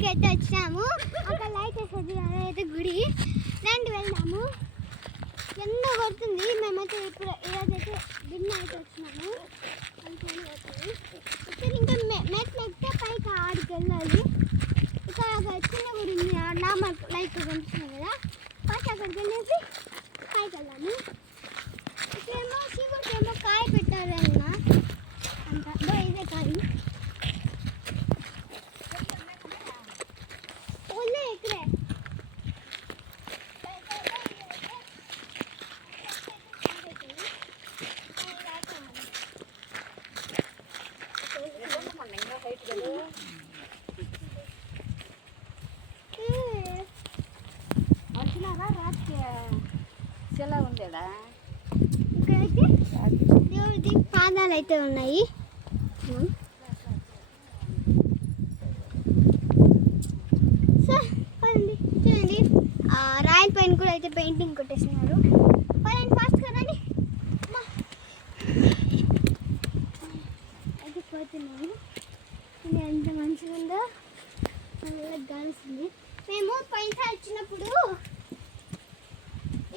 గుడికి అయితే వచ్చాము. అక్కడ లైట్ వేసేది అదైతే గుడి. రండి వెళ్దాము. ఎండ కొడుతుంది. మేమైతే ఇప్పుడు ఈరోజైతే భిన్న అయితే వచ్చినాము. ఇక్కడ ఇంకా మెట్లు ఎక్కితే పైకి ఆడికి వెళ్ళాలి. ఇక్కడ చిన్న గుడి ఉంది. నార్మల్ లైట్ కనిపిస్తున్నాయి కదా, ఫస్ట్ అక్కడికి వెళ్ళేసి పైకి వెళ్ళాము. ఇక్కడేమో శివుడికి ఏమో కాయ పెట్టారు అన్న అంట. ఇదే కాయ ఇక్కడే ఇక్కడైతే దేవుడి పాదాలు అయితే ఉన్నాయి. సో పదండి చూడండి. రాయల్ పైన కూడా అయితే పెయింటింగ్ కొట్టేస్తున్నారు. పదండి ఫాస్ట్ కదండి. అయితే పోతున్నాము. ఇది ఎంత మంచిగా ఉందో కానిస్తుంది. మేము పైన వచ్చినప్పుడు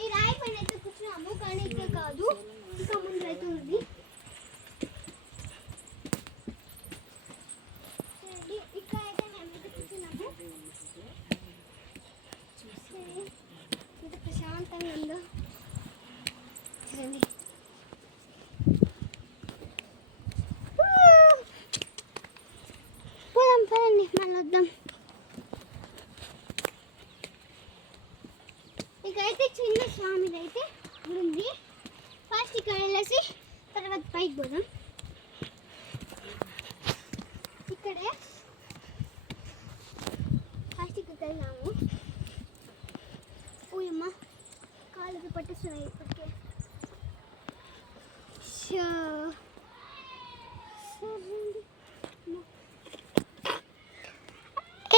ఈ రాయి పైన అయితే కూర్చున్నాము, కానీ ఇక్కడ కాదు, ఇంకా ముందు అయితే ఉంది. ఇక్కడ అయితే మేము కూర్చున్నాము. ఇంత ప్రశాంతంగా ఉందో చూడండి. పోదాం పదండి, మళ్ళీ వద్దాం. ఇక్కడైతే చిన్న స్వామిది అయితే ఉంది. ఫస్ట్ ఇక్కడ వెళ్ళేసి తర్వాత పైకి పోదాం. ఇక్కడే ఫస్ట్ ఇక్కడ వెళ్దాము. ఓయమ్మ కాళ్ళకి పట్టేస్తున్నాయి ఇప్పటికే.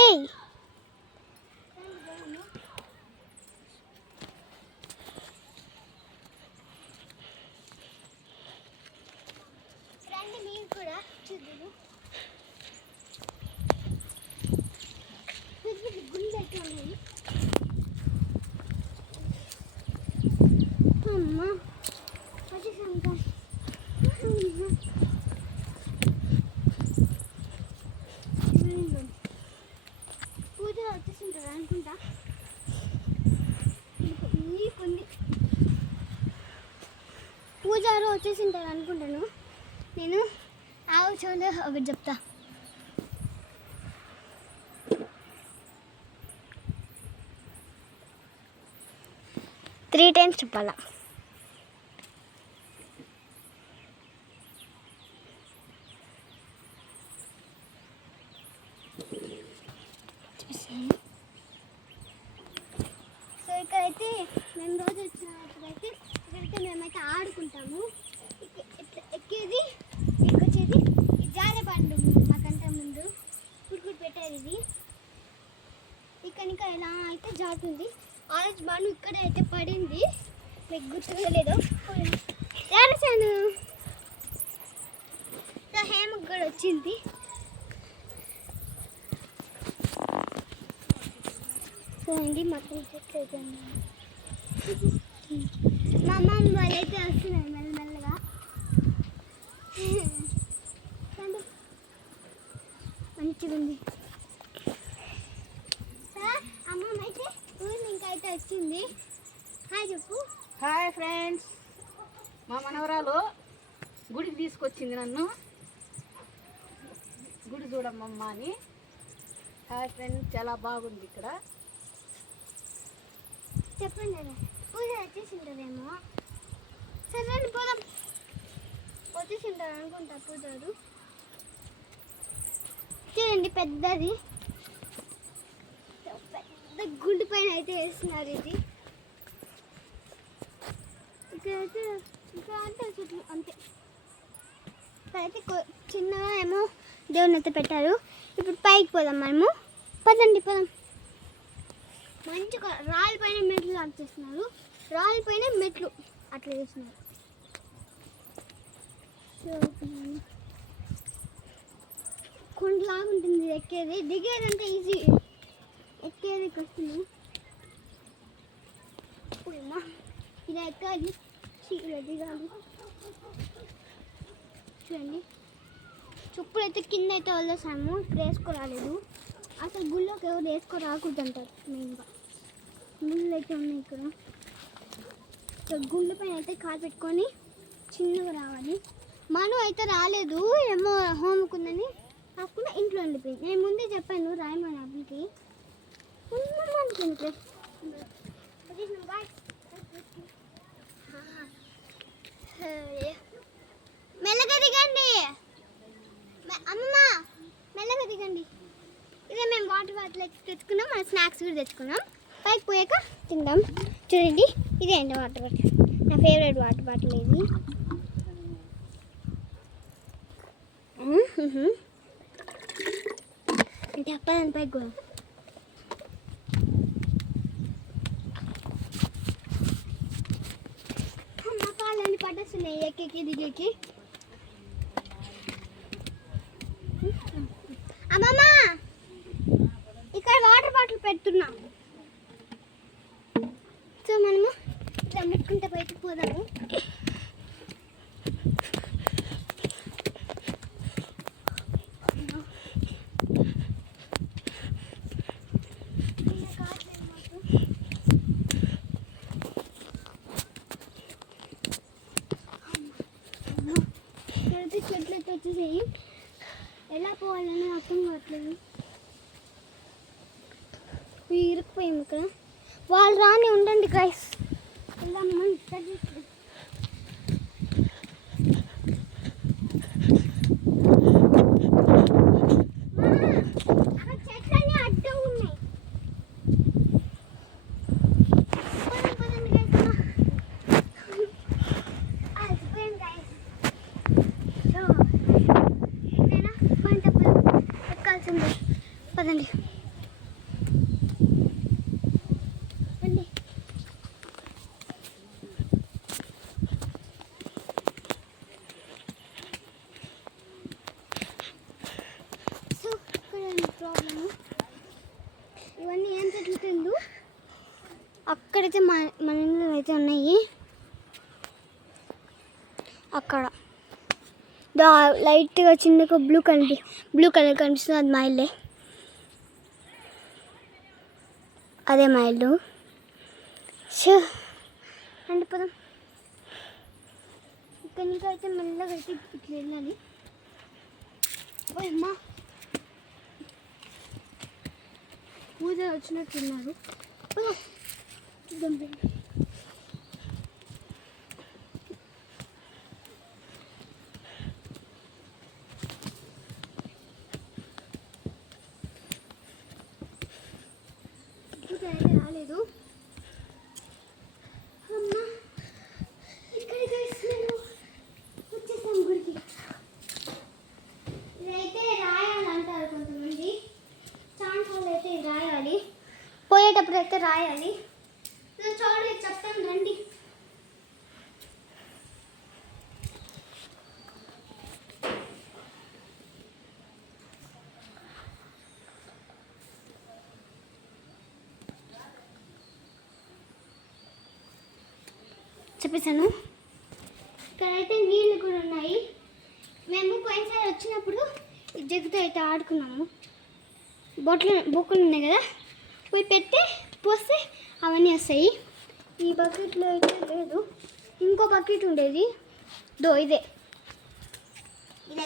ఏయ్ మీరు కూడా చూద్దాము. గుండె అయితే ఉన్నాయి. అమ్మ వచ్చేసాం. పూజ వచ్చేసింటారు అనుకుంటా. నీకుంది పూజారు వచ్చేసింటారు అనుకుంటాను. నేను చూడండి ఒకటి చెప్తా. త్రీ టైమ్స్ చెప్పాలా. సో ఇక్కడైతే మేము రోజు వచ్చినప్పుడైతే ఇక్కడైతే మేమైతే ఆడుకుంటాము. ఎక్కేది వచ్చేది ఈ జారే బండు మాకంటే ముందు ఇప్పుడు పెట్టారు. ఇది ఇక్కడ ఎలా అయితే జారుతుంది. ఆరెంజ్ బండు ఇక్కడే అయితే పడింది. మీకు గుర్తుగా లేదో చేసాను. సో హేమకు కూడా వచ్చింది. సో అండి మొత్తం చెట్లు అయితే మా అమ్మమ్మ వాళ్ళైతే వస్తున్నారు మెల్లమెల్లగా. మంచిగా ఉంది. అమ్మమ్మ అయితే ఊరి ఇంకైతే వచ్చింది. హాయ్ చెప్పు. Hi friends. మా మనవరాలు గుడికి తీసుకొచ్చింది నన్ను. గుడి చూడమ్మమ్మ అని. హాయ్ ఫ్రెండ్స్, చాలా బాగుంది ఇక్కడ. చెప్పండి పూజ వచ్చేసింటారేమో. సరే పోదాం. వచ్చేసింటారు అనుకుంటా పూజారు. చూడండి పెద్దది, పెద్ద గుండు పైన అయితే వేస్తున్నారు. ఇది ఇక్కడైతే ఇంకా అంటే చెట్లు అంతే. ఇక్కడైతే చిన్నగా ఏమో దేవుని అయితే పెట్టారు. ఇప్పుడు పైకి పోదాం మనము. పదండి పోదాం. మంచిగా రాళ్ళ పైన మెట్లు ఆడుతున్నారు. రాళ్ళ పైన మెట్లు అట్లా వేస్తున్నారు. కొండలాగా ఉంటుంది ఎక్కేది, దిగేది అంటే ఈజీ, ఎక్కేది కష్టము. అమ్మా ఇలా ఎక్కాలి, ఇలా దిగాలి. చూడండి చెప్పులు అయితే కింద అయితే వదిలేసాము, ఇప్పుడు వేసుకోరాలేదు. అసలు గుళ్ళోకి ఎవరు వేసుకోరాకూడదు అంటారు మెయిన్గా. గుళ్ళు అయితే ఉన్నాయి ఇక్కడ. గుళ్ళ పైన అయితే కాలు పెట్టుకొని చిన్నగా రావాలి. మను అయితే రాలేదు, ఏమో హోంవర్క్ ఉందని కాకుండా ఇంట్లో ఉండిపోయింది. నేను ముందే చెప్పాను రాయమని అబ్బాయికి. మెల్లగా దిగండి అమ్మమ్మ, మెల్లగా దిగండి. ఇదే మేము వాటర్ బాటిల్ తెచ్చుకున్నాం, మన స్నాక్స్ కూడా తెచ్చుకున్నాం. పైకి పోయాక తిందాం. చూడండి ఇదే అండి వాటర్ బాటిల్, నా ఫేవరెట్ వాటర్ బాటిల్ ఇది. అంటే అప్పదాని పైకి కూడా అమ్మ కాళ్ళని పట్టేస్తున్నాయి ఎక్కి దిగేకి. అమ్మమ్మ ఇక్కడ వాటర్ బాటిల్ పెడుతున్నాం. సో మనము ఇట్లా ముట్టుకుంటే బయటకు పోదాము. చెట్లు అయితే వచ్చేసాయి, ఎలా పోవాలని అర్థం కావట్లేదు. ఇరుక్కుపోయాము ఇక్కడ. వాళ్ళు రాని ఉండండి గైస్, వెళ్దామని చెట్లన్నీ అడ్డం ఉన్నాయి. పదండి ప్రాబ్లము. ఇవన్నీ ఏం చెట్లు తెలుసు, అక్కడైతే మన ఇల్లు అయితే ఉన్నాయి. అక్కడ లైట్గా చిన్నగా బ్లూ కలర్ కనిపిస్తుంది, అది మా ఇల్లే, అదే మా ఇల్లు. అంటే పదం ఇక్కడి నుంచి అయితే మెల్లగా అయితే ఇట్లా వెళ్ళాలి. అమ్మా పూజ వచ్చినట్టున్నారు. పూజ అయితే రాలేదు. అమ్మా ఇక్కడికి వచ్చేసాం గుడికి. ఇదైతే రాయాలంటారు కొంతమంది, ఛాన్సాలు అయితే రాయాలి, పోయేటప్పుడు అయితే రాయాలి. చూడండి చెప్తాను రండి. చెప్పేశాను. ఇక్కడైతే నీళ్ళు కూడా ఉన్నాయి. మేము పోయినసారి వచ్చినప్పుడు ఈ జగ్గుతో అయితే ఆడుకున్నాము. బొక్కలు ఉన్నాయి కదా, పోయి పెట్టి పోస్తే అవన్నీ వస్తాయి. ఈ బకెట్లో అయితే లేదు, ఇంకో బకెట్ ఉండేది, ఇదే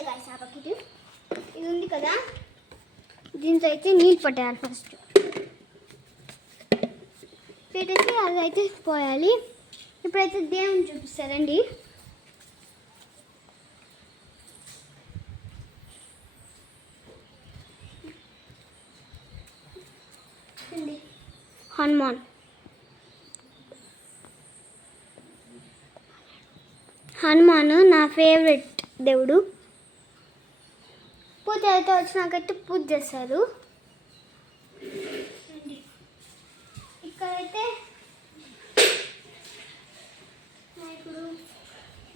గాయస్ ఆ బకెట్. ఇది ఉంది కదా, దీంతో అయితే నీళ్ళు పట్టేయాలి. ఫస్ట్ పెట్టేసి అదైతే పోయాలి. ఇప్పుడైతే దేవుని చూపిస్తారండి. హనుమాన్ నా ఫేవరెట్ దేవుడు. పూజ అయితే వచ్చినాకైతే పూజ చేస్తారు. ఇక్కడైతే నాయకుడు,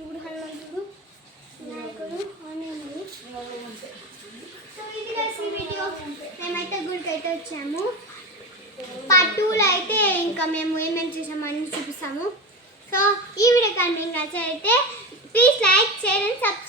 ఇప్పుడు హనుమంతుడు, వినాయకుడు, ఆంజనేయుడు. సో ఇది టెంపుల్కి అయితే వచ్చాము. పార్ట్ 2లో అయితే ఇంకా మేము ఏమేమి చేసామని చూపిస్తాము. సో ఈ వీడియో కానీ మీకు నచ్చితే please like, share and subscribe.